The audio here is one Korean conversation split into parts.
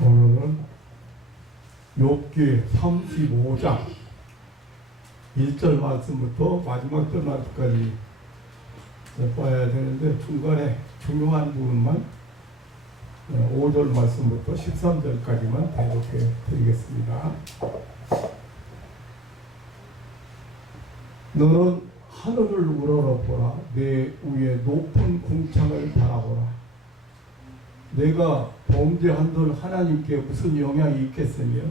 오늘은 욥기 35장 1절 말씀부터 마지막 절 말씀까지 봐야 되는데 중간에 중요한 부분만 5절 말씀부터 13절까지만 대독해 드리겠습니다. 너는 하늘을 우러러보라. 내 위에 높은 궁창을 바라보라. 내가 범죄한들 하나님께 무슨 영향이 있겠으며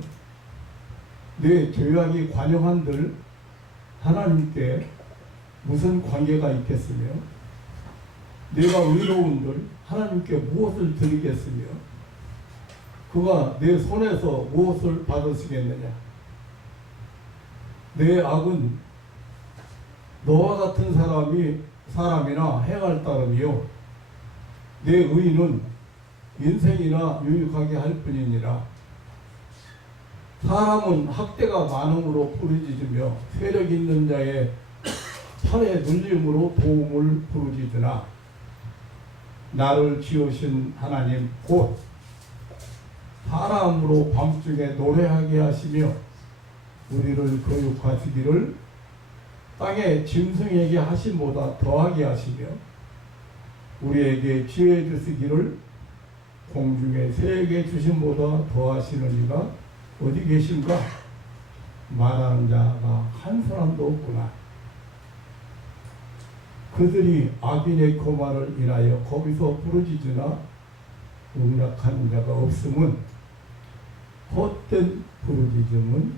내 죄악이 관영한들 하나님께 무슨 관계가 있겠으며 내가 의로운들 하나님께 무엇을 드리겠으며 그가 내 손에서 무엇을 받으시겠느냐. 내 악은 너와 같은 사람이나 행할 따름이요 내 의는 인생이나 유익하게 할 뿐이니라. 사람은 학대가 많음으로 부르짖으며 세력 있는 자의 팔에 눌림으로 도움을 부르짖으나 나를 지으신 하나님 곧 사람으로 밤중에 노래하게 하시며 우리를 거룩하시기를 땅의 짐승에게 하심보다 더하게 하시며 우리에게 지혜 주시기를 공중의 새에게 주심보다 더하시는 이가 어디 계신가? 말하는 자가 한 사람도 없구나. 그들이 악인의 거만을 인하여 거기서 부르짖으나 응답하는 자가 없음은 헛된 부르짖음은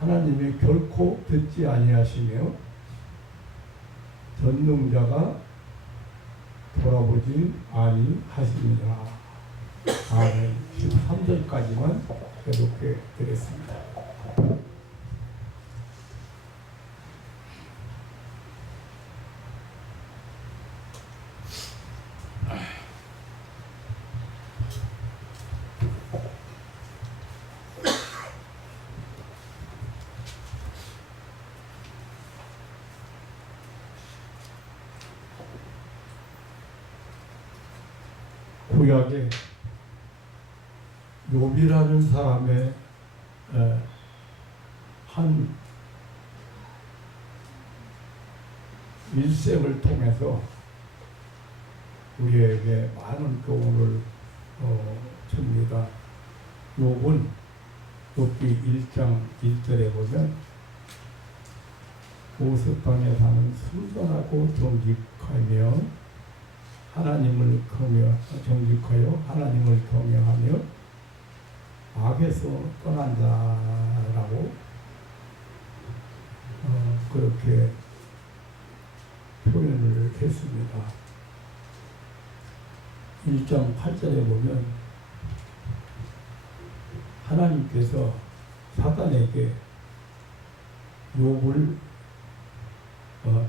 하나님이 결코 듣지 아니하시며 전능자가 돌아보지 아니하시니라. 아멘. 13절까지만 계속해 드렸습니다. 구약에 욥이라는 사람의 한 일생을 통해서 우리에게 많은 교훈을 줍니다. 욥은 욥기 1장 1절에 보면 우스 땅에 사는 순전하고 정직하며 하나님을 정직하여 하나님을 경외하며 악에서 떠난 자라고 그렇게 표현을 했습니다. 1장 8절에 보면 하나님께서 사단에게 욥을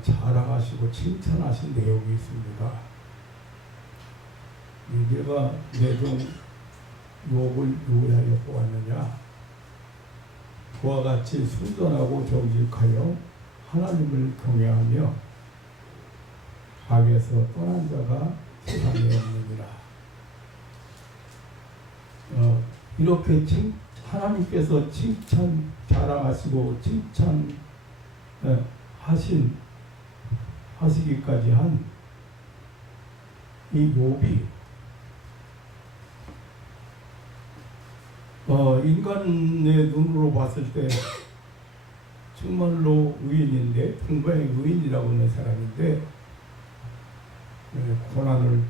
자랑하시고 칭찬하신 내용이 있습니다. 내가 내 종 욥을 누구하여 보았느냐. 그와 같이 순전하고 정직하여 하나님을 경외하며 악에서 떠난 자가 세상에 없느니라. 이렇게 하나님께서 자랑하시고 하시기까지 한 이 욥이 인간의 눈으로 봤을 때 정말로 의인인데 풍부의 의인이라고 하는 사람인데 고난을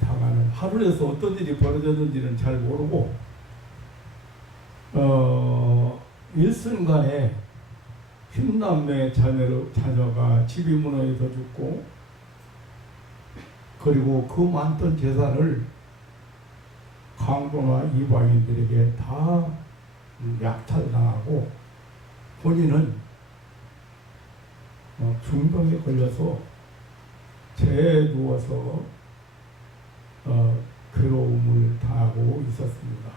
당하는 하늘에서 어떤 일이 벌어졌는지는 잘 모르고 일순간에 흰남매 자녀가 집이 무너져서 죽고 그리고 그 많던 재산을 강도나 이방인들에게 다 약탈당하고 본인은 중병에 걸려서 재에 누워서 괴로움을 당하고 있었습니다.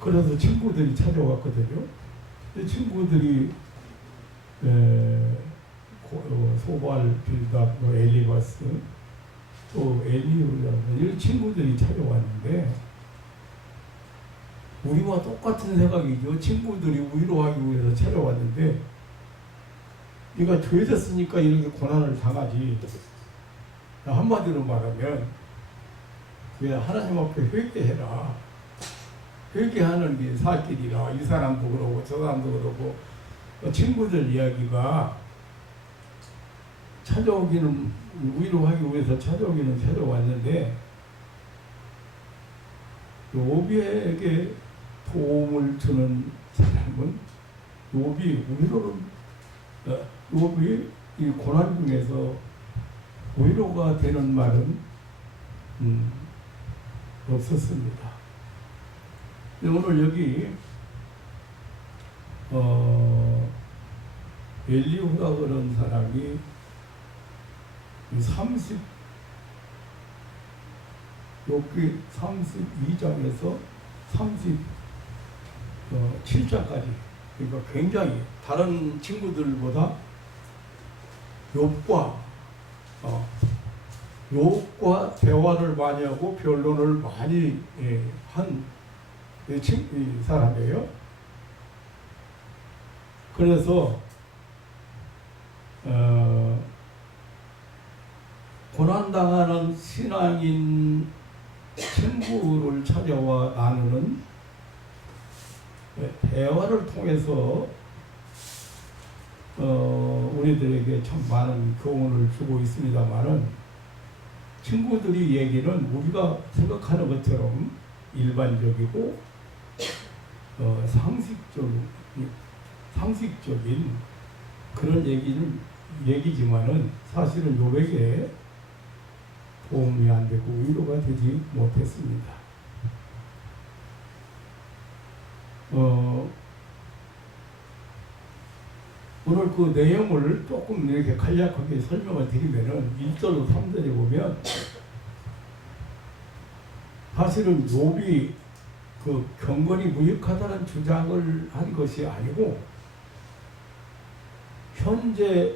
그래서 친구들이 찾아왔거든요. 친구들이 소발, 빌답, 엘리바스 또 엘리후라는 이 친구들이 찾아왔는데 우리와 똑같은 생각이죠. 친구들이 위로하기 위해서 찾아왔는데 네가 죄졌으니까 이렇게 고난을 당하지. 한마디로 말하면 왜 하나님 앞에 회개해라. 회개하는 게 살 길이라. 이 사람도 그러고 저 사람도 그러고 친구들 이야기가 찾아오기는 위로하기 위해서 찾아왔는데 욥에게 도움을 주는 사람은 욥이 이 고난 중에서 위로가 되는 말은 없었습니다. 오늘 여기 엘리후라 그런 사람이 32장에서 37장까지 그러니까 굉장히 다른 친구들보다 욥과 대화를 많이 하고 변론을 많이 한 이 사람이에요. 그래서 고난당하는 신앙인 친구를 찾아와 나누는 대화를 통해서 우리들에게 참 많은 교훈을 주고 있습니다만은 친구들이 얘기는 우리가 생각하는 것처럼 일반적이고 상식적인 그런 얘기지만은 사실은 욥에게 도움이 안 되고 위로가 되지 못했습니다. 오늘 그 내용을 조금 이렇게 간략하게 설명을 드리면은 1절로 3절에 보면 사실은 욥이 그 경건이 무익하다는 주장을 한 것이 아니고 현재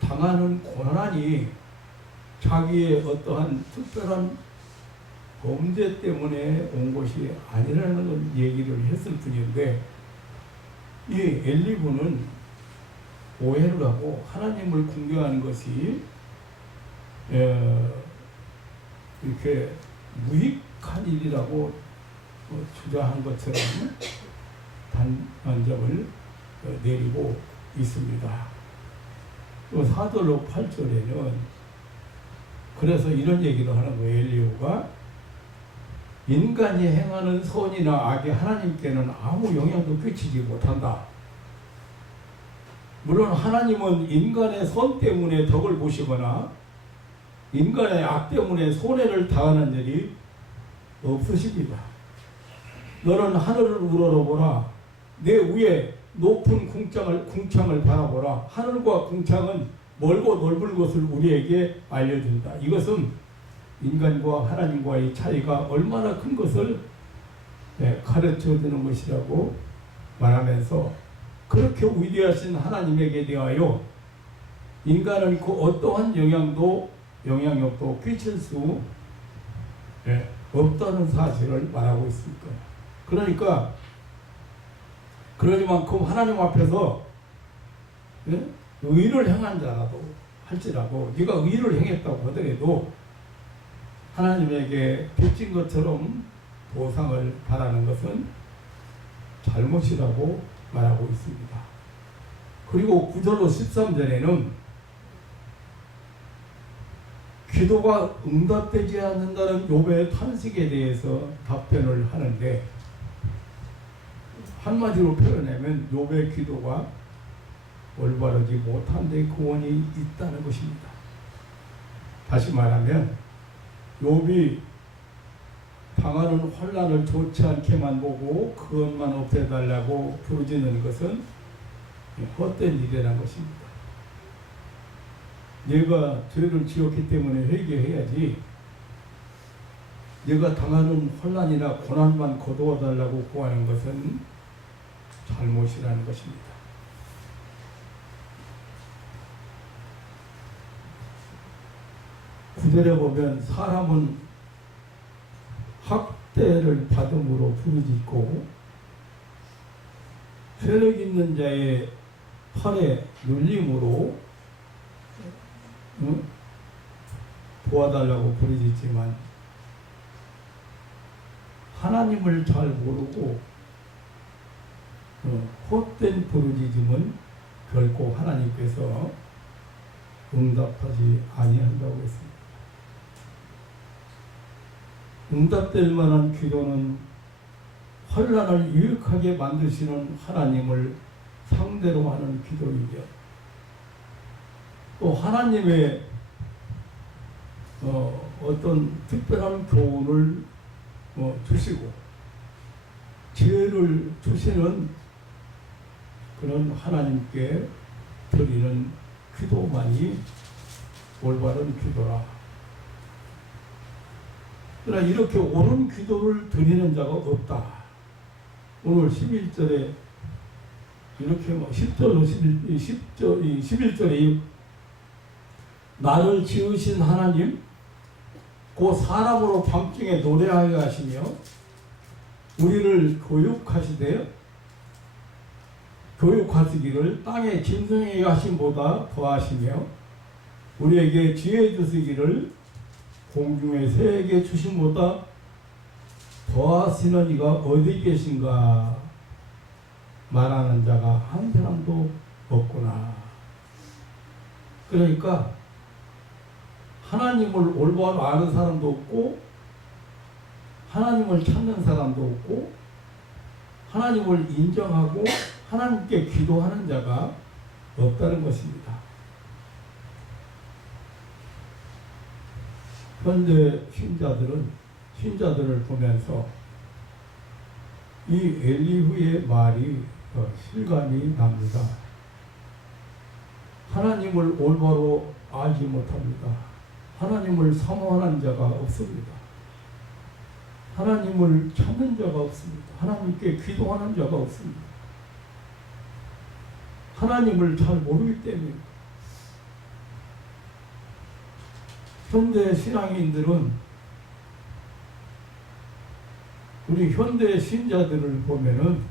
당하는 고난이 자기의 어떠한 특별한 범죄 때문에 온 것이 아니라는 얘기를 했을 뿐인데 이 엘리후는 오해를 하고 하나님을 궁경하는 것이 이렇게 무익한 일이라고 주장한 것처럼 단점을 내리고 있습니다. 또 4절로 8절에는 그래서 이런 얘기를 하는 거예요. 엘리후가 인간이 행하는 선이나 악이 하나님께는 아무 영향도 끼치지 못한다. 물론 하나님은 인간의 선 때문에 덕을 보시거나 인간의 악 때문에 손해를 당하는 일이 없으십니다. 너는 하늘을 우러러보라. 내 위에 높은 궁창을 바라보라. 하늘과 궁창은 멀고 넓은 것을 우리에게 알려준다. 이것은 인간과 하나님과의 차이가 얼마나 큰 것을 가르쳐주는 것이라고 말하면서 그렇게 위대하신 하나님에게 대하여 인간은 그 어떠한 영향력도 끼칠 수 없다는 사실을 말하고 있습니다. 그러니까 그러니만큼 하나님 앞에서 의를 행한 자라도 할지라도 네가 의를 행했다고 하더라도 하나님에게 빚진 것처럼 보상을 바라는 것은 잘못이라고 말하고 있습니다. 그리고 9절로 13절에는 기도가 응답되지 않는다는 욥의 탄식에 대해서 답변을 하는데 한마디로 표현하면 욥의 기도가 올바르지 못한 데 근원이 있다는 것입니다. 다시 말하면 욥이 당하는 혼란을 좋지 않게만 보고 그것만 없애달라고 부르짖는 것은 헛된 일이라는 것입니다. 내가 죄를 지었기 때문에 회개해야지 내가 당하는 혼란이나 고난만 거두어달라고 구하는 것은 잘못이라는 것입니다. 구절에 보면 사람은 학대를 받음으로 부르짖고 세력 있는 자의 팔에 눌림으로 도와달라고 부르짖지만 하나님을 잘 모르고 헛된 부르짖음은 결코 하나님께서 응답하지 아니한다고 했습니다. 응답될 만한 기도는 환난을 유익하게 만드시는 하나님을 상대로 하는 기도이며 또 하나님의 어떤 특별한 교훈을 주시고 지혜를 주시는 그런 하나님께 드리는 기도만이 올바른 기도라. 그러나 이렇게 옳은 기도를 드리는 자가 없다. 오늘 11절에 이렇게 10절로 11절에 나를 지으신 하나님 곧 사람으로 밤중에 노래하게 하시며 우리를 교육하시기를 땅에 짐승에게 하심보다 더하시며 우리에게 지혜 주시기를 공중의 새에게 주심보다 더하시는 이가 어디 계신가 말하는 자가 한 사람도 없구나. 그러니까 하나님을 올바로 아는 사람도 없고 하나님을 찾는 사람도 없고 하나님을 인정하고 하나님께 기도하는 자가 없다는 것입니다. 현재 신자들을 보면서 이 엘리후의 말이 실감이 납니다. 하나님을 올바로 알지 못합니다. 하나님을 사모하는 자가 없습니다. 하나님을 찾는 자가 없습니다. 하나님께 기도하는 자가 없습니다. 하나님을 잘 모르기 때문입니다. 현대 신앙인들은 우리 현대 신자들을 보면은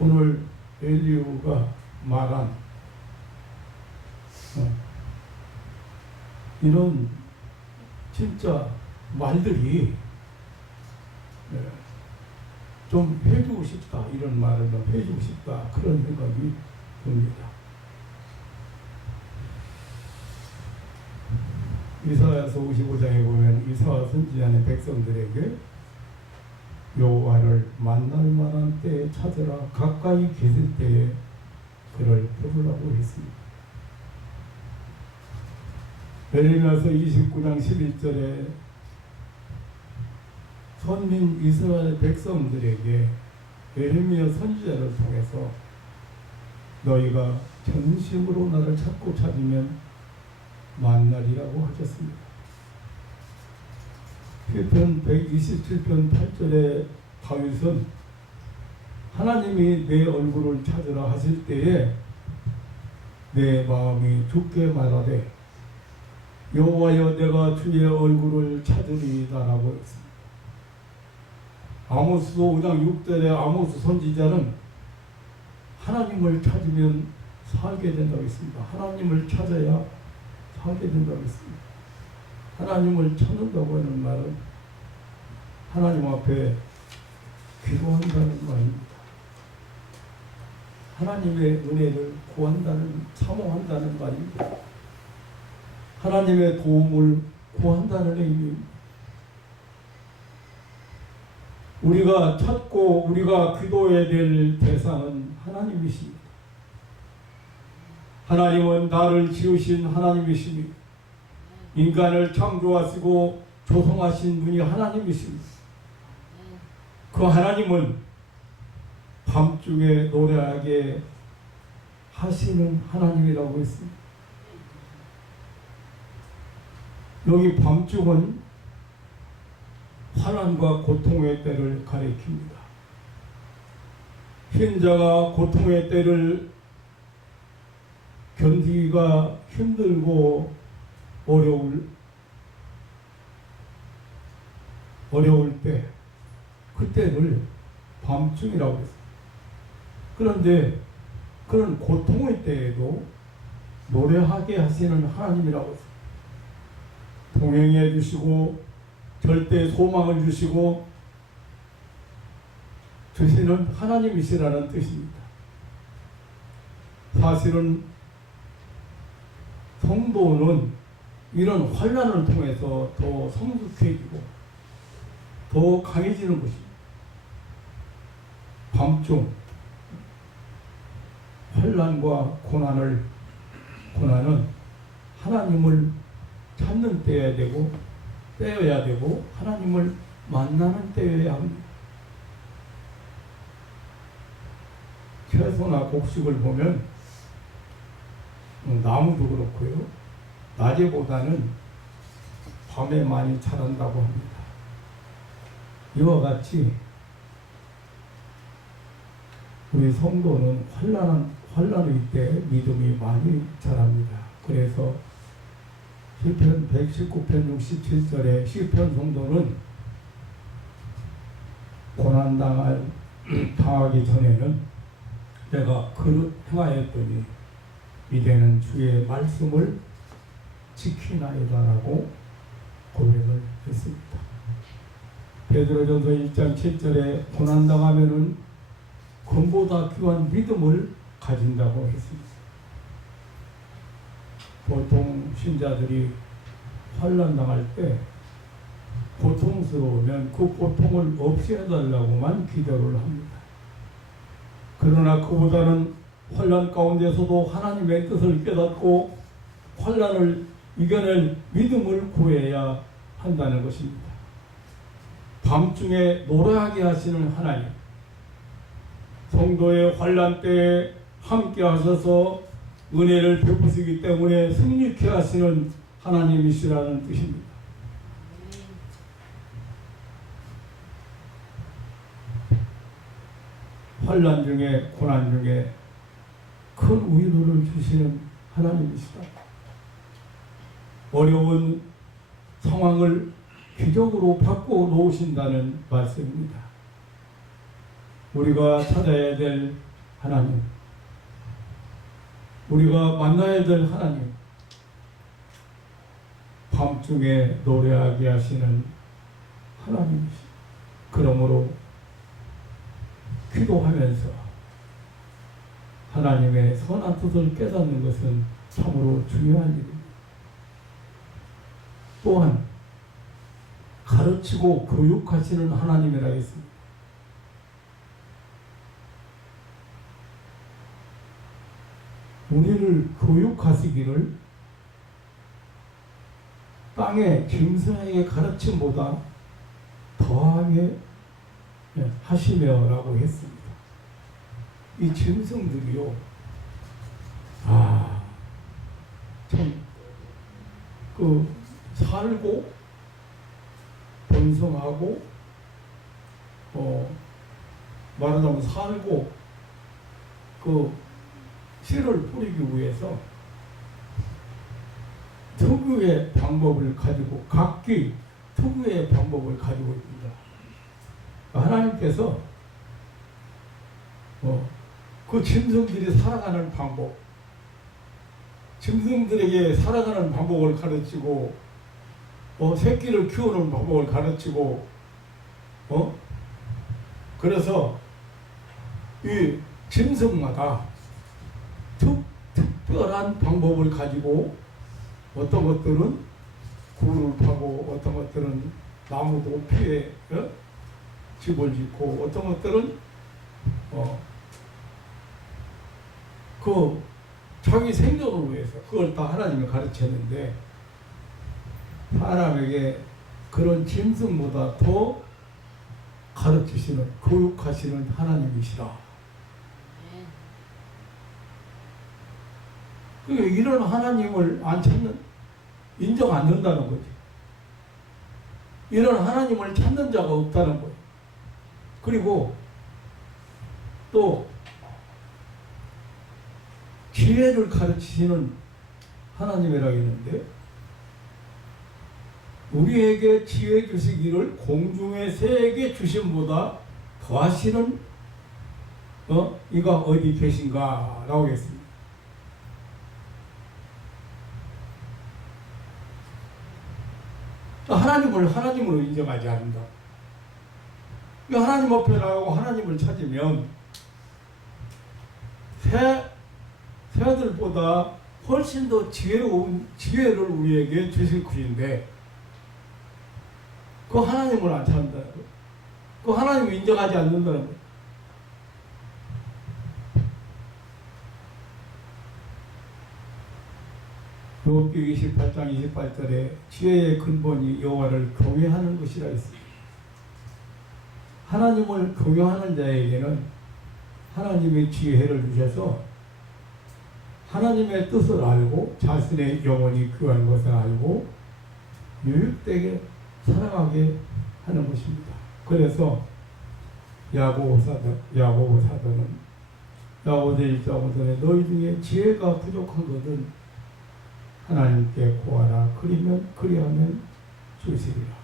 오늘 엘리후가 말한 이런 진짜 말들이 좀 해주고 싶다, 이런 말을 좀 해주고 싶다, 그런 생각이 듭니다. 이사야서 55장에 보면 이사야 선지자는 백성들에게 여호와를 만날 만한 때에 찾으라, 가까이 계실 때에 그를 부르라고 했습니다. 에레미야서 29장 11절에 선민 이스라엘 백성들에게 에레미야 선지자를 통해서 너희가 전심으로 나를 찾고 찾으면 만나리라고 하셨습니다. 시편 127편 8절에 다윗은 하나님이 내 얼굴을 찾으라 하실 때에 내 마음이 주께 말하되 여호와여 내가 주의 얼굴을 찾으리다라고 했습니다. 아모스도 5장 6절에 아모스 선지자는 하나님을 찾으면 살게 된다고 했습니다. 하나님을 찾아야 살게 된다고 했습니다. 하나님을 찾는다고 하는 말은 하나님 앞에 기도한다는 말입니다. 하나님의 은혜를 구한다는, 사모한다는 말입니다. 하나님의 도움을 구한다는 의미입니다. 우리가 찾고 우리가 기도해야 될 대상은 하나님이십니다. 하나님은 나를 지으신 하나님이십니다. 인간을 창조하시고 조성하신 분이 하나님이십니다. 그 하나님은 밤중에 노래하게 하시는 하나님이라고 했습니다. 여기 밤중은 환난과 고통의 때를 가리킵니다. 신자가 고통의 때를 견디기가 힘들고 어려울 때 그때를 밤중이라고 했어요. 그런데 그런 고통의 때에도 노래하게 하시는 하나님이라고 했어요. 동행해 주시고 절대 소망을 주시고 주시는 하나님이시라는 뜻입니다. 사실은 성도는 이런 환난을 통해서 더 성숙해지고 더 강해지는 것입니다. 밤중 환난과 고난은 하나님을 찾는 때여야 되고 하나님을 만나는 때여야 합니다. 채소나 곡식을 보면 나무도 그렇고요. 낮에보다는 밤에 많이 자란다고 합니다. 이와 같이 우리 성도는 환난의 때 믿음이 많이 자랍니다. 그래서 시편 119편 67절에 시편 성도는 당하기 전에는 내가 그릇 행하였더니 이제는 주의 말씀을 지키나이다라고 고백을 했습니다. 베드로전서 1장 7절에 고난당하면은 금보다 귀한 믿음을 가진다고 했습니다. 보통 신자들이 환난당할 때 고통스러우면 그 고통을 없애달라고만 기도를 합니다. 그러나 그보다는 환난 가운데서도 하나님의 뜻을 깨닫고 환난을 이겨낼 믿음을 구해야 한다는 것입니다. 밤중에 노래하게 하시는 하나님, 성도의 환난 때에 함께 하셔서 은혜를 베푸시기 때문에 승리케 하시는 하나님이시라는 뜻입니다. 환난 중에 고난 중에 큰 위로를 주시는 하나님이시다. 어려운 상황을 기적으로 바꿔 놓으신다는 말씀입니다. 우리가 찾아야 될 하나님, 우리가 만나야 될 하나님, 밤중에 노래하게 하시는 하나님이시다. 그러므로 기도하면서 하나님의 선한 뜻을 깨닫는 것은 참으로 중요한 일입니다. 또한 가르치고 교육하시는 하나님이라 했습니다. 우리를 교육하시기를 땅의 짐승에게 가르침보다 더하게 하시며라고 했습니다. 이 짐승들이요, 살고 번성하고 말하자면 살고 씨를 뿌리기 위해서 특유의 방법을 가지고 각기 특유의 방법을 가지고 있습니다. 하나님께서 그 짐승들이 살아가는 방법, 짐승들에게 살아가는 방법을 가르치고 새끼를 키우는 방법을 가르치고 그래서 이 짐승마다 특별한 방법을 가지고 어떤 것들은 굴을 파고 어떤 것들은 나무 높이에 집을 짓고 어떤 것들은 자기 생존을 위해서 그걸 다 하나님이 가르쳤는데 사람에게 그런 짐승보다 더 가르치시는 교육하시는 하나님이시라. 이런 하나님을 안 찾는, 인정 안 된다는 거지. 이런 하나님을 찾는 자가 없다는 거예요. 그리고 또 지혜를 가르치시는 하나님이라고 했는데, 우리에게 지혜 주시기를 공중의 새에게 주심보다 더하시는 이가 어디 계신가 라고 했습니다. 하나님을 하나님으로 인정하지 않는다. 하나님 앞에 나가고 하나님을 찾으면 새들보다 훨씬 더 지혜로운 지혜를 우리에게 주실 것인데, 그 하나님을 안 찾는다. 그 하나님을 인정하지 않는다는 거예요. 욥기 28장 28절에 지혜의 근본이 여호와를 경외하는 것이라 했습니다. 하나님을 경외하는 자에게는 하나님의 지혜를 주셔서 하나님의 뜻을 알고 자신의 영혼이 귀한 것을 알고 유익되게 살아가게 하는 것입니다. 그래서 야고보 사도는 야고보서 1장 5절에 너희 중에 지혜가 부족한 것은 하나님께 구하라. 그리하면 주시리라.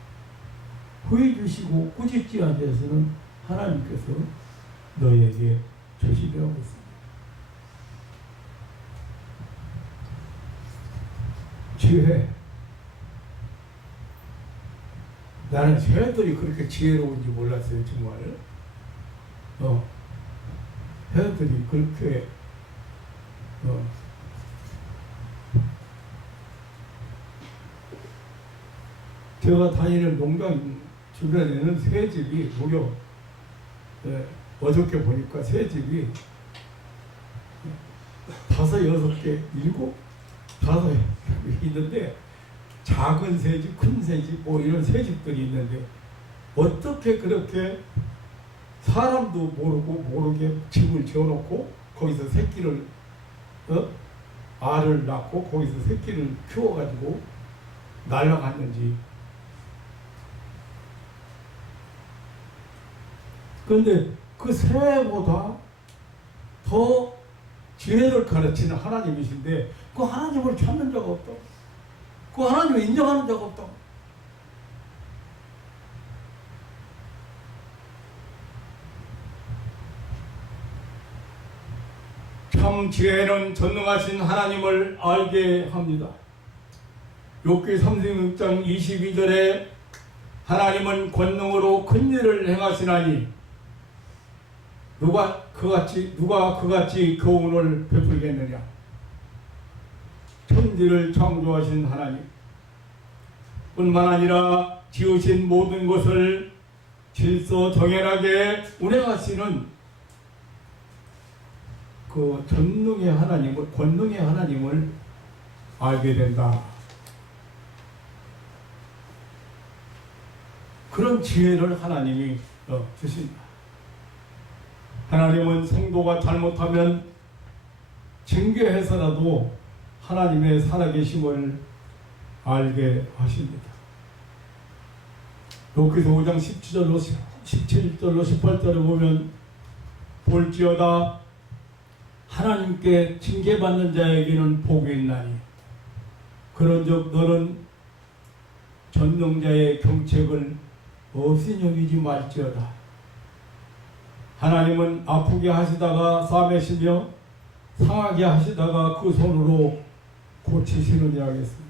후히 주시고 꾸짖지 않으셔서는 하나님께서 너희에게 주시리라고 했습니다. 지혜. 나는 새들이 그렇게 지혜로운지 몰랐어요, 정말. 새들이 그렇게 제가 다니는 농장 주변에는 새집이 무려 어저께 보니까 새집이 5, 6개, 7, 5 있는데, 작은 새집, 큰 새집, 뭐 이런 새집들이 있는데, 어떻게 그렇게 사람도 모르게 집을 지어놓고 거기서 새끼를 알을 낳고 거기서 새끼를 키워가지고 날아갔는지. 그런데 그 새보다 더 지혜를 가르치는 하나님이신데 그 하나님을 찾는 자가 없다. 그 하나님을 인정하는 자가 없다. 참 지혜는 전능하신 하나님을 알게 합니다. 욥기 36장 22절에 하나님은 권능으로 큰 일을 행하시나니 누가 그같이 교훈을 베풀겠느냐. 천지를 창조하신 하나님 뿐만 아니라 지으신 모든 것을 질서 정연하게 운행하시는 그 전능의 하나님을, 권능의 하나님을 알게 된다. 그런 지혜를 하나님이 주신다. 하나님은 성도가 잘못하면 징계해서라도 하나님의 살아계심을 알게 하십니다. 욥기서 5장 17절로 18절을 보면 볼지어다 하나님께 징계받는 자에게는 복이 있나니 그런즉 너는 전능자의 경책을 없이 여기지 말지어다. 하나님은 아프게 하시다가 싸매시며 상하게 하시다가 그 손으로 고치시느니 하겠습니다.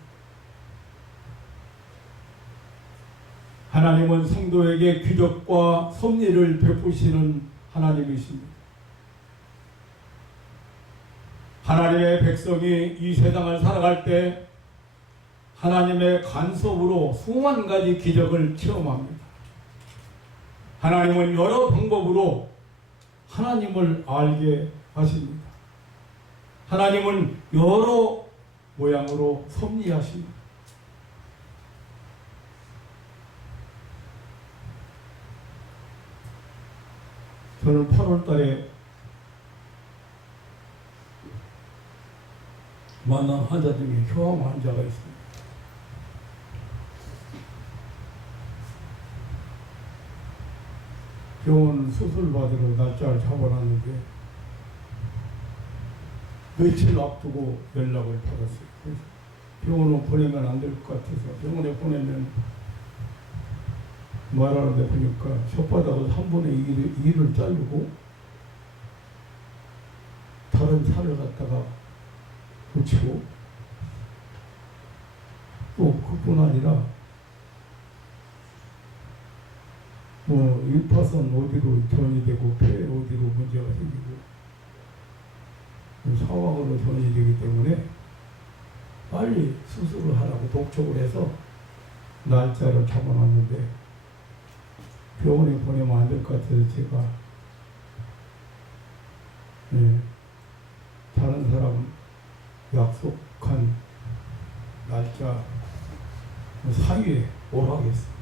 하나님은 성도에게 기적과 섭리를 베푸시는 하나님이십니다. 하나님의 백성이 이 세상을 살아갈 때 하나님의 간섭으로 수만 가지 기적을 체험합니다. 하나님은 여러 방법으로 하나님을 알게 하십니다. 하나님은 여러 모양으로 섭리하십니다. 저는 8월 달에 만난 환자 중에 효암 환자가 있습니다. 병원 수술 받으러 날짜를 잡아놨는데 며칠 앞두고 연락을 받았어요. 그래서 병원에 보내면 안 될 것 같아서 병원에 보내면 말하는데 보니까 혓바닥을 3분의 2를 자르고 다른 살을 갖다가 붙이고 또 그뿐 아니라 뭐 임파선 어디로 전이 되고 폐 어디로 문제가 생기고 상황으로 전이 되기 때문에 빨리 수술을 하라고 독촉을 해서 날짜를 잡아놨는데 병원에 보내면 안 될 것 같아서 제가 다른 사람 약속한 날짜 사이에 오라겠어요.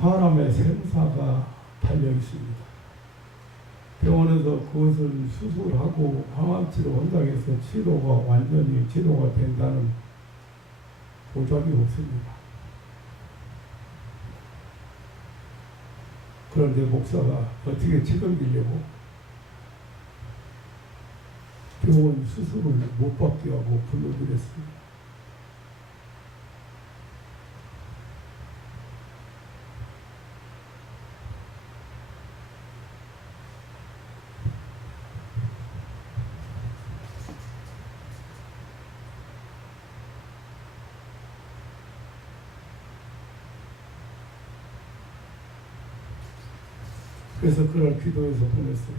사람의 생사가 달려 있습니다. 병원에서 그것을 수술하고 항암치료 한다고 해서 치료가 완전히 치료가 된다는 보장이 없습니다. 그런데 목사가 어떻게 책임지려고 병원 수술을 못 받게 하고 불러드렸습니다. 그래서 그날 기도해서 보냈어요.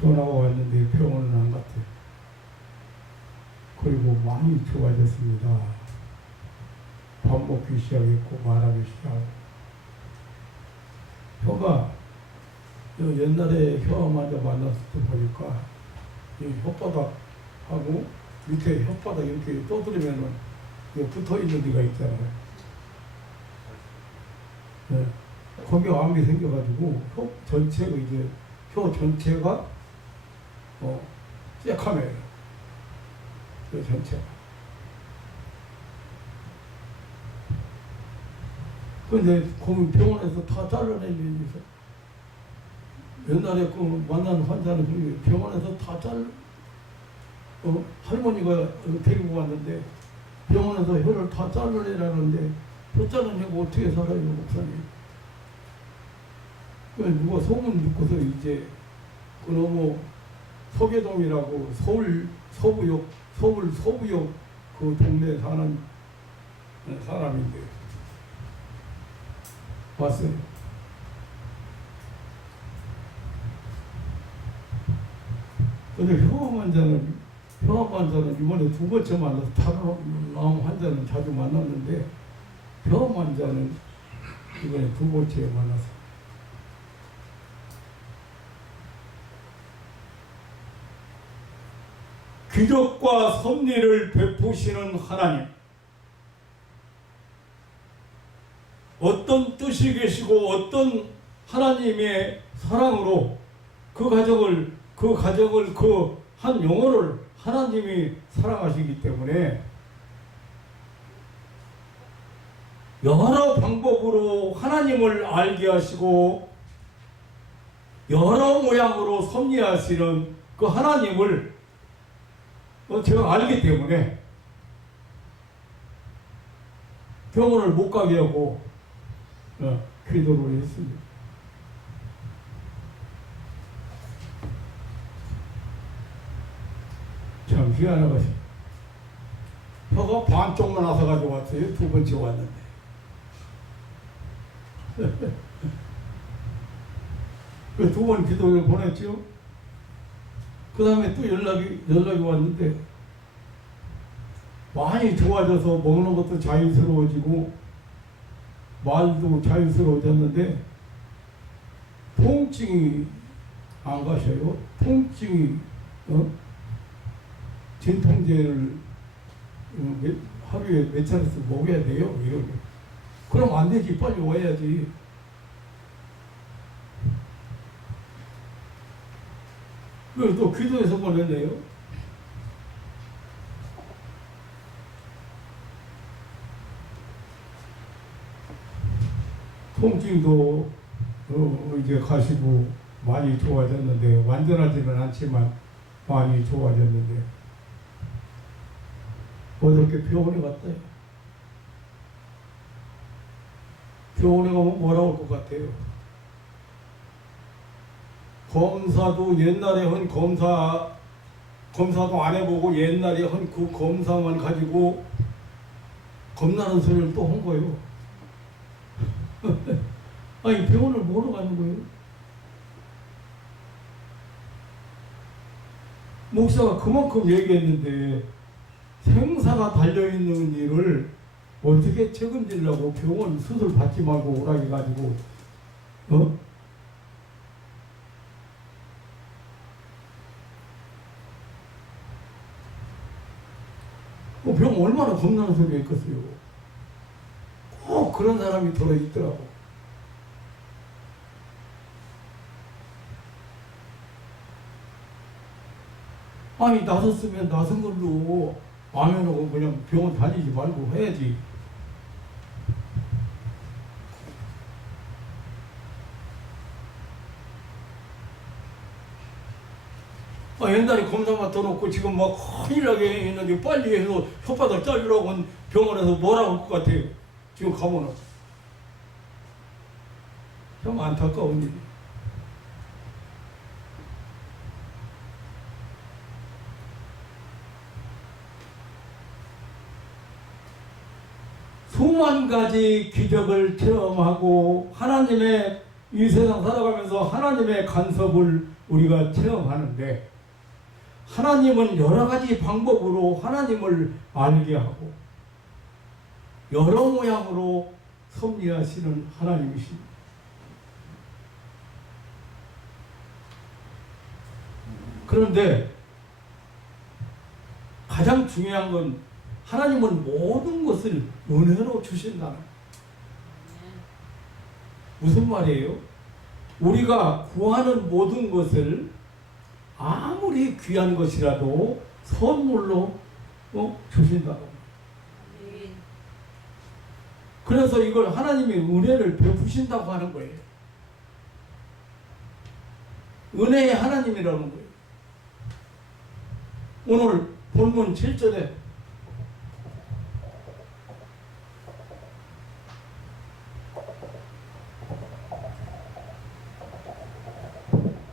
전화가 왔는데 병원은 안 갔대요. 그리고 많이 좋아졌습니다. 밥 먹기 시작했고 말하기 시작하고. 혀가 옛날에 혀암 환자 만났을 때 보니까 이 혓바닥하고 밑에 혓바닥 이렇게 떠들으면은 붙어 있는 데가 있잖아요. 네. 거기 암이 생겨가지고 혀 전체가 이제 혀 전체가 새카매요. 혀 전체가. 근데 거기 병원에서 다 잘라내는 데서 옛날에 그 만난 환자는 병원에서 다 할머니가 데리고 왔는데 병원에서 혀를 다 잘라내라는데 혀 잘라내고 어떻게 살아요, 목사님? 누가 소문 듣고서 이제 그놈의 서계동이라고 서울 서부역 그 동네에 사는 사람인데 왔어요. 근데 혀암 환자는 이번에 2번째 만나서 다른 암 환자는 자주 만났는데 혀암 환자는 이번에 2번째 만났어요. 기적과 섭리를 베푸시는 하나님, 어떤 뜻이 계시고 어떤 하나님의 사랑으로 그 가정을 그 한 영혼을 하나님이 사랑하시기 때문에 여러 방법으로 하나님을 알게 하시고 여러 모양으로 섭리하시는 그 하나님을 제가 알기 때문에 병원을 못 가게 하고 기도를 했습니다. 참 희한한 것이 혀가 반쪽만 나서가지고 왔어요. 2번째 왔는데 그 2번 기도를 보냈죠. 그 다음에 또 연락이 왔는데 많이 좋아져서 먹는 것도 자연스러워지고 말도 자연스러워졌는데 통증이 안 가셔요. 통증이 진통제를 하루에 몇 차례씩 먹어야 돼요. 이러고. 그럼 안 되지. 빨리 와야지. 그래서 또 기도해서 보냈네요. 통증도 이제 가시고 많이 좋아졌는데, 완전하지는 않지만 많이 좋아졌는데, 어저께 병원에 갔대요. 병원에 가면 뭐라 올 것 같아요? 검사도 옛날에 한 검사도 안 해보고 옛날에 한 그 검사만 가지고 겁나는 소리를 또 한 거예요. 아니, 병원을 뭐로 가는 거예요? 목사가 그만큼 얘기했는데 생사가 달려있는 일을 어떻게 책임지려고 병원 수술 받지 말고 오라 해가지고, 병 얼마나 겁나는 소리가 있겠어요. 꼭 그런 사람이 들어있더라고. 아니, 나섰으면 나선 걸로 아멘하고 그냥 병원 다니지 말고 해야지. 옛날에 검사 맡아놓고 지금 막 큰일 나게 했는데 빨리 해서 혓바닥 자르라고 한 병원에서 뭐라고 할 것 같아요. 지금 가면은. 참 안타까운 일. 수만 가지 기적을 체험하고 하나님의 이 세상 살아가면서 하나님의 간섭을 우리가 체험하는데, 하나님은 여러 가지 방법으로 하나님을 알게 하고 여러 모양으로 섭리하시는 하나님이십니다. 그런데 가장 중요한 건 하나님은 모든 것을 은혜로 주신다는. 무슨 말이에요? 우리가 구하는 모든 것을 아무리 귀한 것이라도 선물로 주신다고. 그래서 이걸 하나님이 은혜를 베푸신다고 하는 거예요. 은혜의 하나님이라는 거예요. 오늘 본문 7절에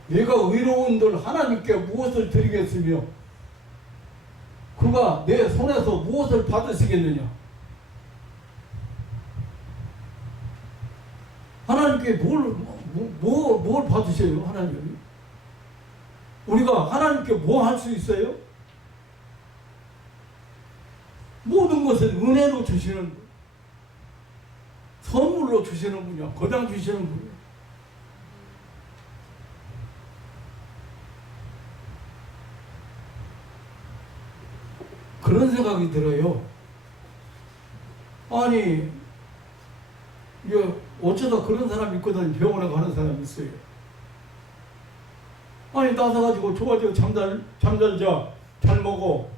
내가 의로운들 하나님께 무엇을 드리겠으며 그가 내 손에서 무엇을 받으시겠느냐. 하나님께 뭘 받으셔요? 하나님이 우리가 하나님께 뭐 할 수 있어요? 모든 것을 은혜로 주시는 분, 선물로 주시는 분이야. 거장 주시는 분이야. 그런 생각이 들어요. 아니, 어쩌다 그런 사람이 있거든. 병원에 가는 사람이 있어요. 아니, 나서가지고 좋아지고 잠잘자, 잘 먹어,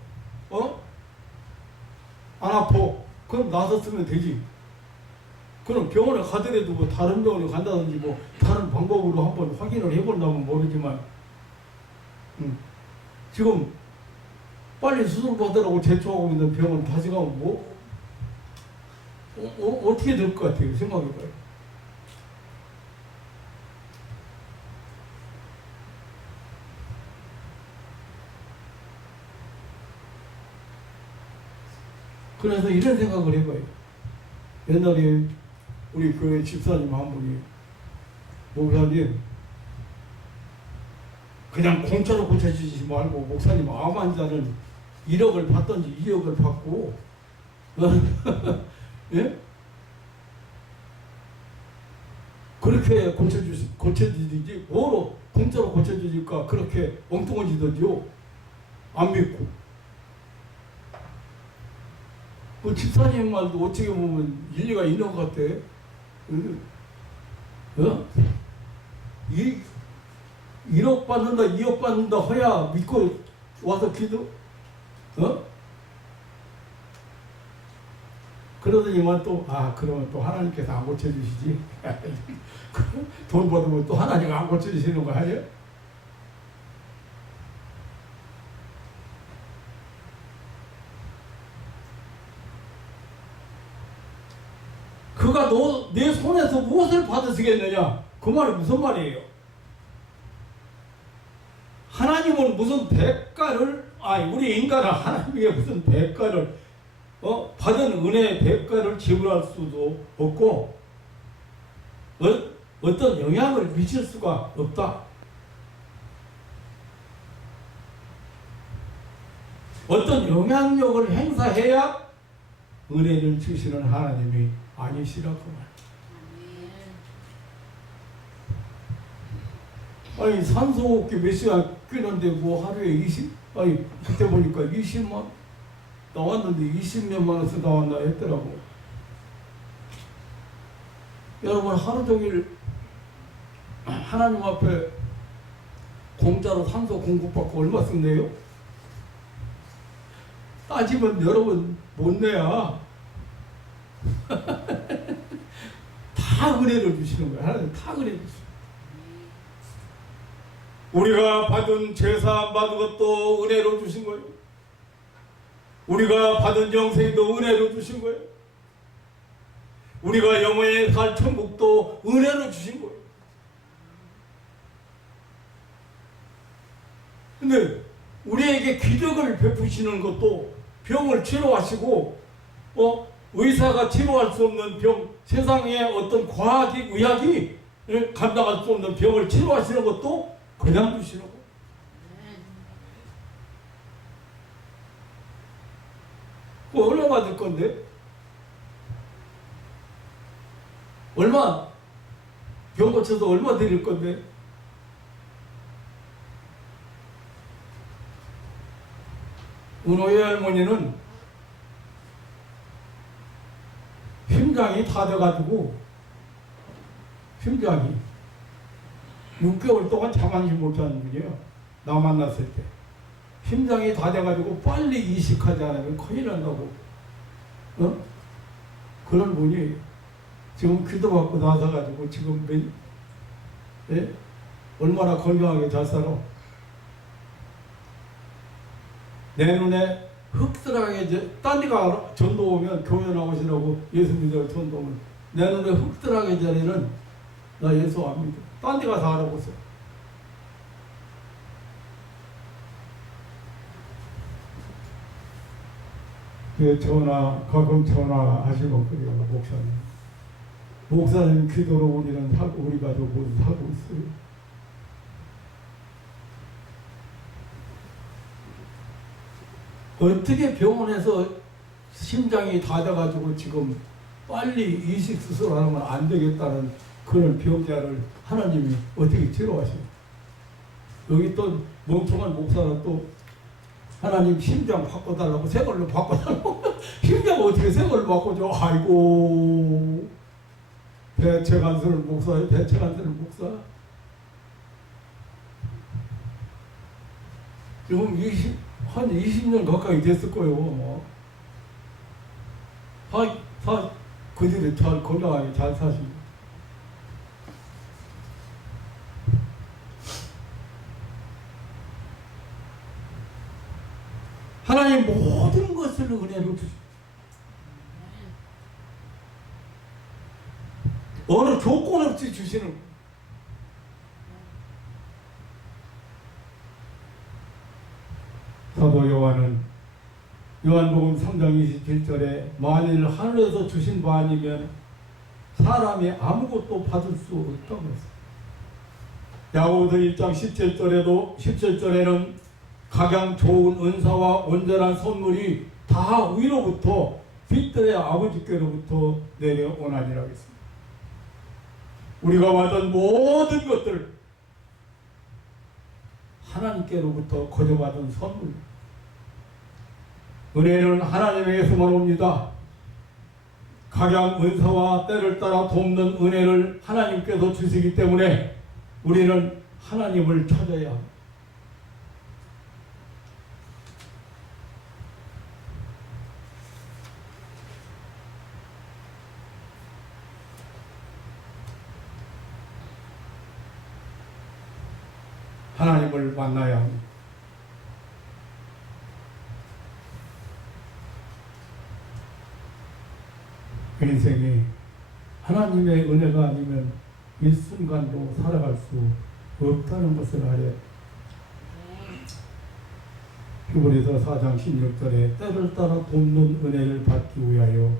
안 아파. 그럼 나섰으면 되지. 그럼 병원에 가더라도 뭐 다른 병원에 간다든지 뭐 다른 방법으로 한번 확인을 해본다면 모르지만, 지금 빨리 수술 받으라고 제초하고 있는 병원 다시 가면 뭐 어떻게 될 것 같아요? 생각해봐요. 그래서 이런 생각을 해봐요. 옛날에 우리 교회 집사님 한 분이, 목사님 그냥 공짜로 고쳐주지 말고 목사님 암 환자는 1억을 받든지 2억을 받고 예? 그렇게 고쳐주지 뭐로 공짜로 고쳐주니까 그렇게 엉뚱해지던지요. 안 믿고. 그 집사님 말도 어떻게 보면 일리가 있는 것 같아. 1억 받는다, 2억 받는다 허야 믿고 와서 기도? 그러더니만 또, 그러면 또 하나님께서 안 고쳐주시지. 돈 받으면 또 하나님 안 고쳐주시는 거 아니야? 그가 내 손에서 무엇을 받으시겠느냐? 그 말이 무슨 말이에요? 하나님은 무슨 대가를, 우리 인간은 하나님에게 무슨 대가를, 받은 은혜의 대가를 지불할 수도 없고, 어떤 영향을 미칠 수가 없다. 어떤 영향력을 행사해야 은혜를 주시는 하나님이 아니시라고 말이야. 산소호흡기 몇 시간 뀌는데 뭐 하루에 20? 그때 보니까 20만 나왔는데 20몇만 원씩 나왔나 했더라고. 여러분 하루 종일 하나님 앞에 공짜로 산소 공급받고 얼마 쓴대요? 따지면 여러분 못 내야. 다 은혜를 주시는 거야. 하나님 다 은혜 주시는 거야. 우리가 받은 제사 받은 것도 은혜로 주신 거예요. 우리가 받은 영생도 은혜로 주신 거예요. 우리가 영원히 갈 천국도 은혜로 주신 거예요. 근데 우리에게 기적을 베푸시는 것도 병을 치료하시고 의사가 치료할 수 없는 병, 세상의 어떤 과학이 의학이 감당할 수 없는 병을 치료하시는 것도 그냥 주시는 거예요. 그거 얼마 받을 건데? 얼마? 병 고쳐서 얼마 드릴 건데? 은호의 할머니는 심장이 다 돼가지고 심장이 6개월 동안 잠안지 못하는 분이에요. 나 만났을 때 심장이 다 돼가지고 빨리 이식하지 않으면 큰일 난다고 그런 분이 지금 기도받고 나서가지고 지금 얼마나 건강하게 잘 살아. 내 눈에 흑들하게 딴 데가 전도 오면 교회 나오시라고 예수 믿어요. 전도 오면 내 눈에 흑들하게 자리는 나 예수 안 믿어. 딴 데 가서 알아보세요. 가끔 전화하시고 그래요. 목사님 기도로 우리는 우리 가족 모두 하고 있어요. 어떻게 병원에서 심장이 다 돼가지고 지금 빨리 이식 수술하면 안 되겠다는 그런 병자를 하나님이 어떻게 치료하시는? 여기 또 멍청한 목사는 또 하나님 심장 바꿔달라고 새 걸로 바꿔달라고 심장 어떻게 새 걸로 바꿔줘? 아이고 배체간슬 목사예요. 배체간슬 목사 지금 한 20년 가까이 됐을 거예요. 그들이 잘 건강하게 잘 사시고. 하나님 모든 것을 은혜로 주시고 어느 조건 없이 주시는 거예요. 사도 요한은 요한복음 3장 27절에 만일 하늘에서 주신 바 아니면 사람이 아무것도 받을 수 없다고 했어요. 야고보서 1장 17절에는 각양 좋은 은사와 온전한 선물이 다 위로부터 빛들의 아버지께로부터 내려오나니라고 했습니다. 우리가 받은 모든 것들 하나님께로부터 거저받은 선물. 은혜는 하나님에게서만 옵니다. 각양 은사와 때를 따라 돕는 은혜를 하나님께서 주시기 때문에 우리는 하나님을 찾아야 합니다. 하나님을 만나야 합니다. 인생이 하나님의 은혜가 아니면 일순간도 살아갈 수 없다는 것을 알아야 히브리서 4장 16절에 때를 따라 돕는 은혜를 받기 위하여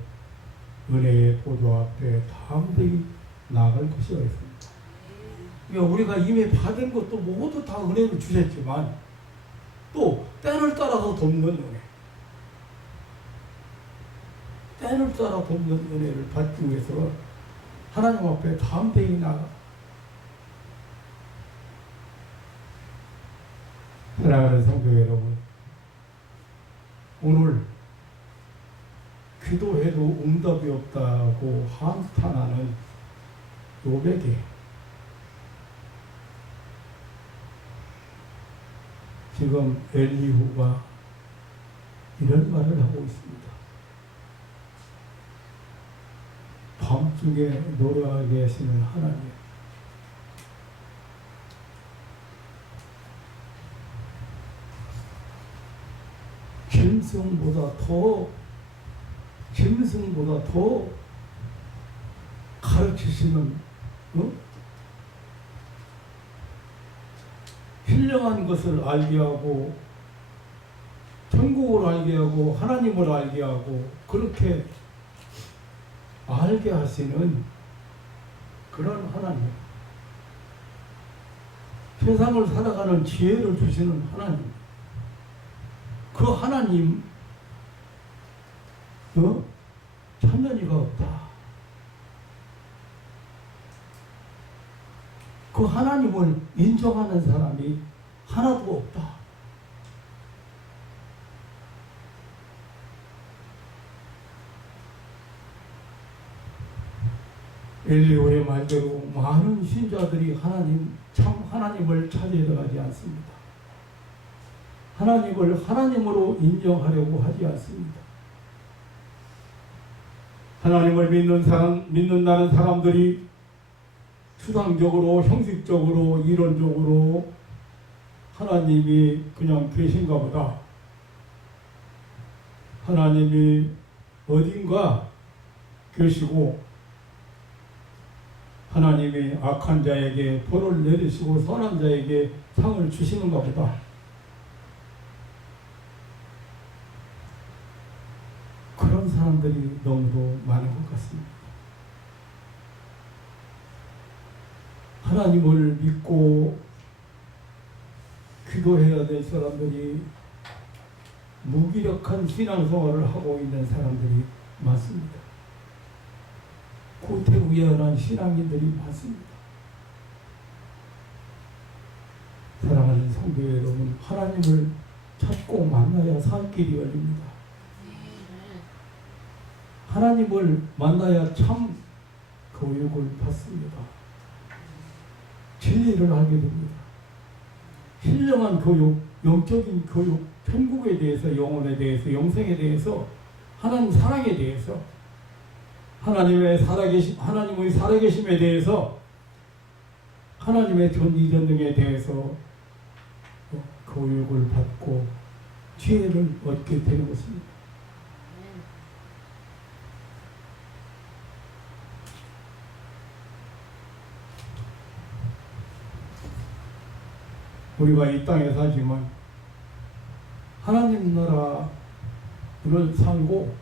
은혜의 보좌 앞에 담대히 나아갈 것이라 했습니다. 그러니까 우리가 이미 받은 것도 모두 다 은혜를 주셨지만 또 때를 따라서 돕는 은혜, 때를 따라 돕는 은혜를 받기 위해서 하나님 앞에 담대히 나가. 사랑하는 성도 여러분, 오늘 기도해도 응답이 없다고 한탄하는 욥에게 지금 엘리후가 이런 말을 하고 있습니다. 밤중에 노래하게 계시는 하나님, 짐승보다 더 가르치시는 신령한 것을 알게 하고 천국을 알게 하고 하나님을 알게 하고 그렇게 알게 하시는 그런 하나님, 세상을 살아가는 지혜를 주시는 하나님, 그 하나님 찾는 이가 없다. 그 하나님을 인정하는 사람이 하나도 없다. 엘리후의 말대로 많은 신자들이 참 하나님을 찾으려 하지 않습니다. 하나님을 하나님으로 인정하려고 하지 않습니다. 하나님을 믿는다는 사람들이 추상적으로, 형식적으로, 이론적으로 하나님이 그냥 계신가 보다. 하나님이 어딘가 계시고 하나님이 악한 자에게 벌을 내리시고 선한 자에게 상을 주시는가 보다. 그런 사람들이 너무도 많은 것 같습니다. 하나님을 믿고 기도해야 될 사람들이 무기력한 신앙생활을 하고 있는 사람들이 많습니다. 고태우연한 신앙인들이 많습니다. 사랑하는 성도 여러분, 하나님을 찾고 만나야 살 길이 열립니다. 하나님을 만나야 참 교육을 받습니다. 진리를 알게 됩니다. 신령한 교육, 영적인 교육, 천국에 대해서, 영혼에 대해서, 영생에 대해서, 하나님 사랑에 대해서, 하나님의 살아계심에 대해서, 하나님의 전지전능에 대해서 교육을 받고 지혜를 얻게 되는 것입니다. 우리가 이 땅에 살지만 하나님 나라를 살고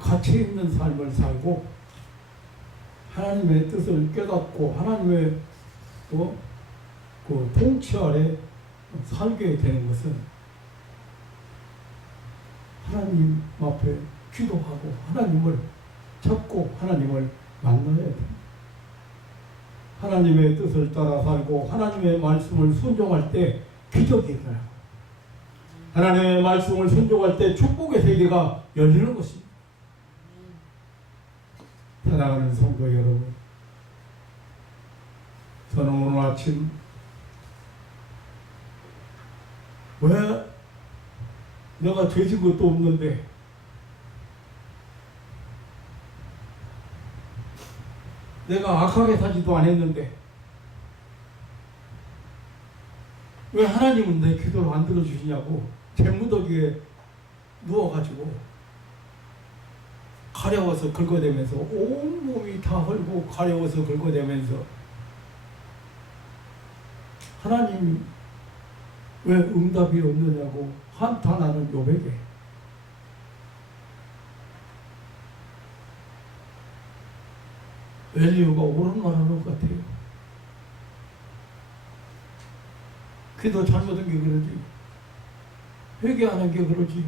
가치 있는 삶을 살고 하나님의 뜻을 깨닫고 하나님의 그 통치 아래 살게 되는 것은 하나님 앞에 기도하고 하나님을 찾고 하나님을 만나야 됩니다. 하나님의 뜻을 따라 살고 하나님의 말씀을 순종할 때 기적이 일어나요. 하나님의 말씀을 순종할 때 축복의 세계가 열리는 것입니다. 사랑하는 성도 여러분, 저는 오늘 아침 왜 내가 죄진 것도 없는데 내가 악하게 사지도 않았는데 왜 하나님은 내 기도를 안 들어주시냐고 재무더기에 누워가지고 가려워서 긁어대면서 온몸이 다 헐고 가려워서 긁어대면서 하나님 왜 응답이 없느냐고 한탄하는 욥에게 엘리후가 옳은 말하는 것 같아요. 기도 잘못한 게 그러지. 회개하는 게 그러지.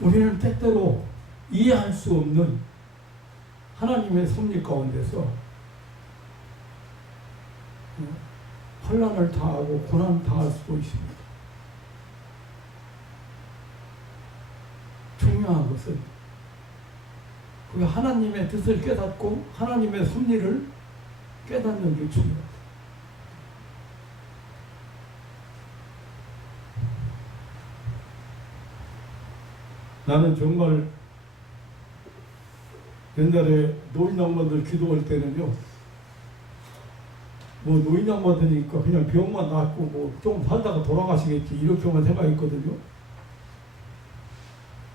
우리는 때때로 이해할 수 없는 하나님의 섭리 가운데서 환난을 당하고 고난을 당할 수도 있습니다. 중요한 것은 그 하나님의 뜻을 깨닫고 하나님의 섭리를 깨닫는 게 중요합니다. 나는 정말 옛날에 노인 양반들 기도할 때는요, 뭐 노인 양반들이니까 그냥 병만 낫고 뭐 좀 살다가 돌아가시겠지 이렇게만 생각했거든요.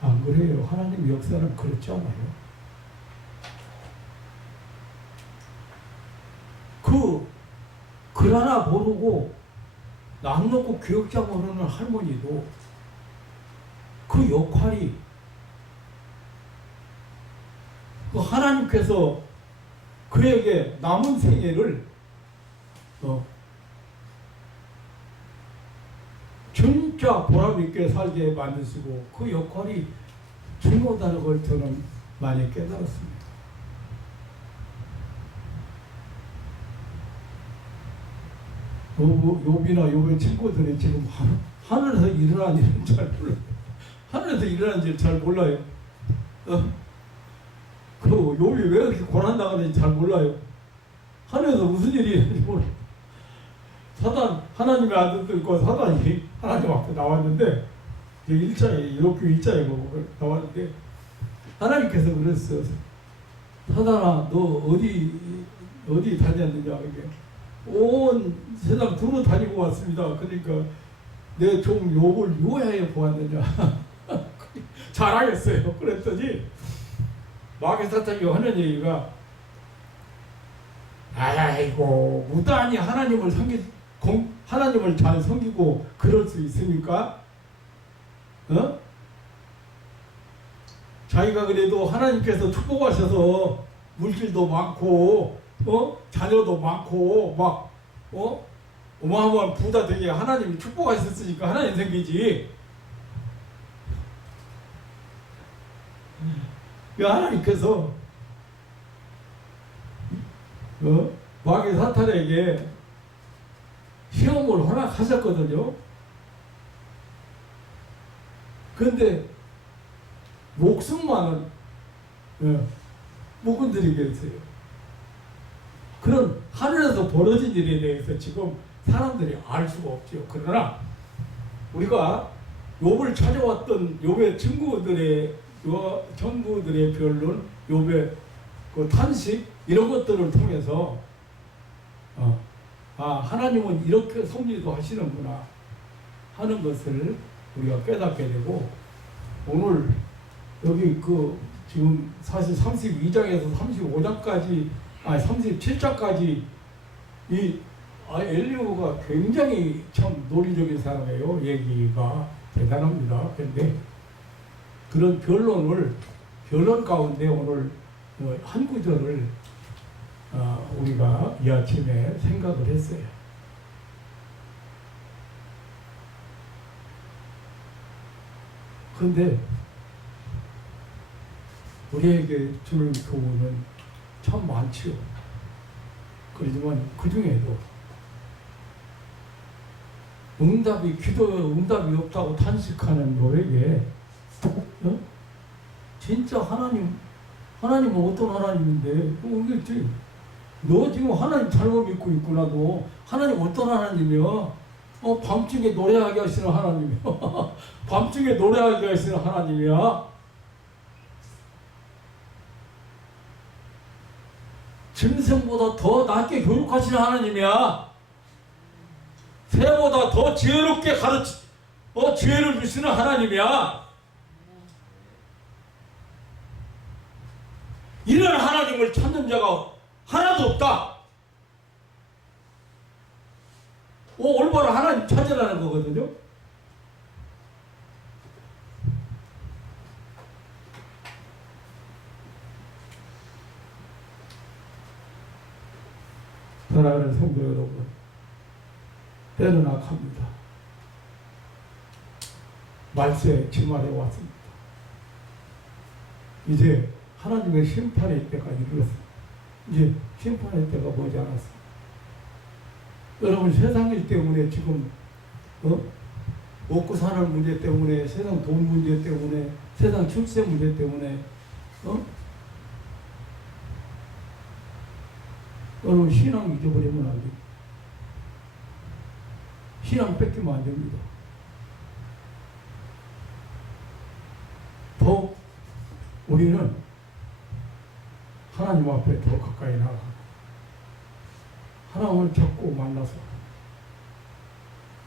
안 그래요. 하나님 역사는 그렇지 않아요. 글 하나 모르고 남 놓고 교육자 모르는 할머니도 그 역할이 그 하나님께서 그에게 남은 생애를 진짜 보람있게 살게 만드시고 그 역할이 중요하다는 걸 저는 많이 깨달았습니다. 욥이나 욥의 친구들이 지금 하늘에서 일어난 일은 잘 몰라요. 하늘에서 일어난 일 잘 몰라요. 그 욥이 왜 그렇게 고난당하는지 잘 몰라요. 하늘에서 무슨 일이 있는지 몰라요. 사단, 하나님의 아들들과 사단이 하나님 앞에 나왔는데, 1장에, 이렇게 1장에 나왔는데, 하나님께서 그랬어요. 사단아, 너 어디 다녔느냐, 이게. 온 세상 두루 다니고 왔습니다. 그러니까, 내 종 욥을 요야에 보았느냐. 잘하겠어요. 그랬더니, 마귀 사탄이 하는 얘기가, 아이고, 무단히 하나님을 잘 섬기고 그럴 수 있습니까? 자기가 그래도 하나님께서 축복하셔서 물질도 많고, 자녀도 많고, 어마어마한 부자 되게 하나님이 축복하셨으니까 하나님 생기지. 하나님께서 마귀 사탄에게 시험을 허락하셨거든요. 그런데 목숨만은 못 건드리겠어요. 그런 하늘에서 벌어진 일에 대해서 지금 사람들이 알 수가 없죠. 그러나 우리가 욥을 찾아왔던 욥의 친구들의 전부들의 변론, 욥의 그 탄식 이런 것들을 통해서 하나님은 이렇게 섭리도 하시는구나 하는 것을 우리가 깨닫게 되고, 오늘 여기 지금 사실 32장에서 35장까지 37장까지 엘리후가 굉장히 참 논리적인 사람이에요. 얘기가 대단합니다. 그런데 그런 변론 가운데 오늘 한 구절을 우리가 이 아침에 생각을 했어요. 그런데 우리에게 주는 교훈은 참 많지요. 그렇지만 그 중에도 기도에 응답이 없다고 탄식하는 너에게 진짜 하나님은 어떤 하나님인데? 그겠지. 너 지금 하나님 잘못 믿고 있구나. 너 하나님 어떤 하나님이야? 밤중에 노래하게 하시는 하나님이야. 밤중에 노래하게 하시는 하나님이야. 짐승보다 더 낮게 교육하시는 하나님이야. 새보다 더 지혜롭게 지혜를 주시는 하나님이야. 이런 하나님을 찾는 자가 하나도 없다. 올바른 하나님 찾으라는 거거든요. 사랑하는 성도 여러분, 때는 악합니다. 말세 기말에 왔습니다. 이제 하나님의 심판의 때가 이르렀습니다. 이제 심판의 때가 머지않았습니다. 여러분, 세상 일 때문에 지금 먹고 사는 문제 때문에, 세상 돈 문제 때문에, 세상 출세 문제 때문에 여러분, 신앙 잊어버리면 안 됩니다. 신앙 뺏기면 안 됩니다. 더 우리는 하나님 앞에 더 가까이 나아가 하나님을 찾고 만나서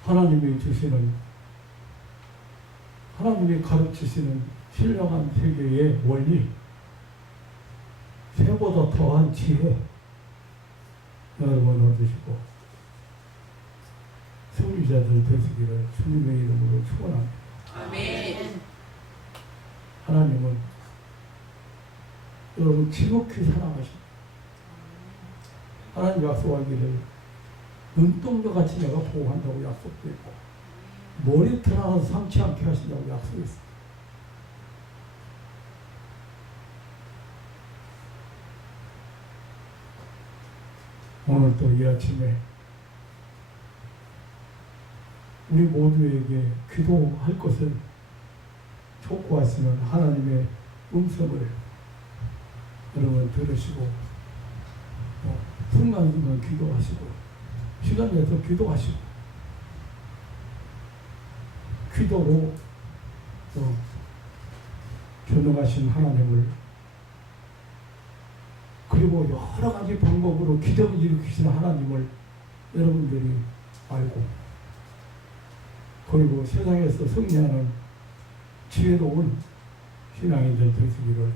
하나님이 주시는, 하나님이 가르치시는 신령한 세계의 원리, 새보다 더한 지혜 여러분 얻으시고 승리자들 되시기를 주님의 이름으로 축원합니다. 아멘. 하나님은 여러분 지극히 사랑하십니다. 하나님 약속하기를 눈동자같이 내가 보호한다고 약속도 했고 머리털 하나 상치 않게 하신다고 약속했습니다. 오늘 또 이 아침에 우리 모두에게 기도할 것을 촉구하시는 하나님의 음성을 여러분 들으시고 순간순간 기도하시고 시간 내서 기도하시고 기도로 전능하신 하나님을 그리고 여러 가지 방법으로 기적을 일으키시는 하나님을 여러분들이 알고 그리고 세상에서 승리하는 지혜로운 신앙인들 되시기를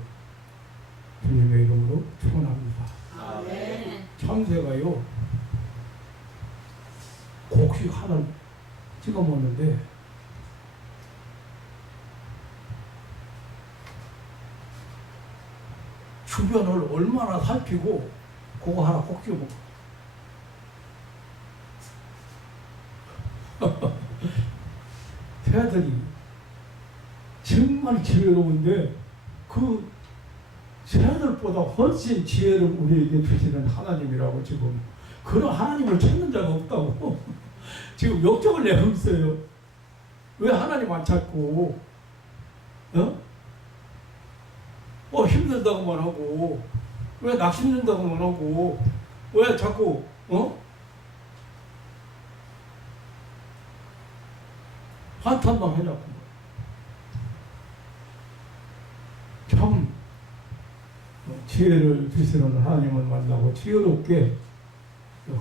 주님의 이름으로 축원합니다. 아멘. 참새가요 곡식 하나를 찍어 먹는데 주변을 얼마나 살피고 그거 하나 꼭 찍어 먹어. 새들이 정말 지혜로운데 그 새들보다 훨씬 지혜를 우리에게 주시는 하나님이라고 지금 그런 하나님을 찾는 자가 없다고 지금 역적을 내고 있어요. 왜 하나님 안 찾고 힘들다고만 하고 왜 낙심된다고만 하고 왜 자꾸 한탄만 하냐고. 참 지혜를 주시는 하나님을 만나고 지혜롭게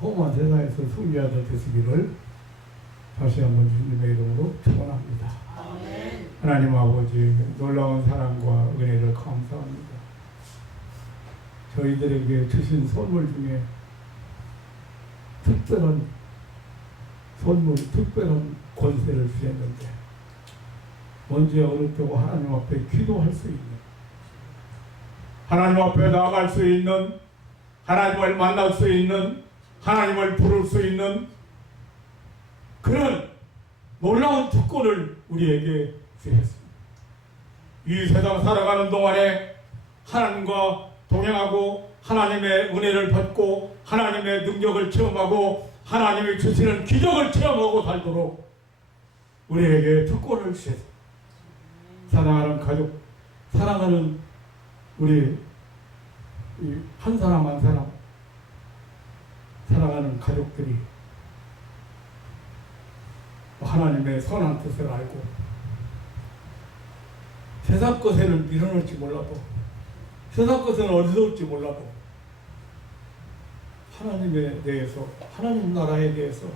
험한 세상에서 승리하다 되시기를 다시 한번 주님의 이름으로 축원합니다. 아멘. 하나님 아버지 놀라운 사랑과 은혜를 감사합니다. 저희들에게 주신 선물 중에 특별한 선물, 특별한 권세를 주셨는데 언제 어느 때고 하나님 앞에 기도할 수 있는, 하나님 앞에 나아갈 수 있는, 하나님을 만날 수 있는, 하나님을 부를 수 있는 그런 놀라운 특권을 우리에게 주셨습니다. 이 세상 살아가는 동안에 하나님과 동행하고 하나님의 은혜를 받고 하나님의 능력을 체험하고 하나님이 주시는 기적을 체험하고 살도록 우리에게 특권을 주셨습니다. 사랑하는 가족, 사랑하는 우리 이 한 사람 한 사람 사랑하는 가족들이 하나님의 선한 뜻을 알고 세상 것에는 밀어넣을지 몰라도 세상 것은 어리석을지 몰라도 하나님에 대해서 하나님 나라에 대해서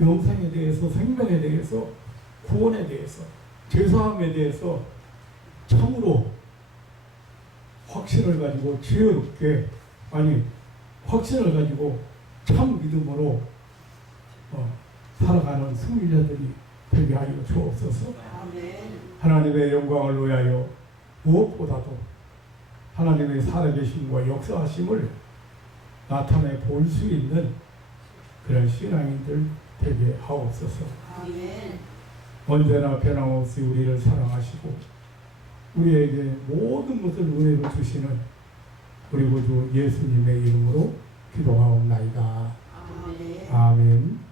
영생에 대해서 생명에 대해서 구원에 대해서 죄사함에 대해서 참으로 확신을 가지고 지혜롭게 확신을 가지고 참 믿음으로 살아가는 승리자들이 되게 하여 주옵소서. 하나님의 영광을 위하여 무엇보다도 하나님의 살아계심과 역사하심을 나타내 볼 수 있는 그런 신앙인들 되게 하옵소서. 언제나 변함없이 우리를 사랑하시고 우리에게 모든 것을 은혜로 주시는 우리 구주 예수님의 이름으로 기도하옵나이다. 아멘.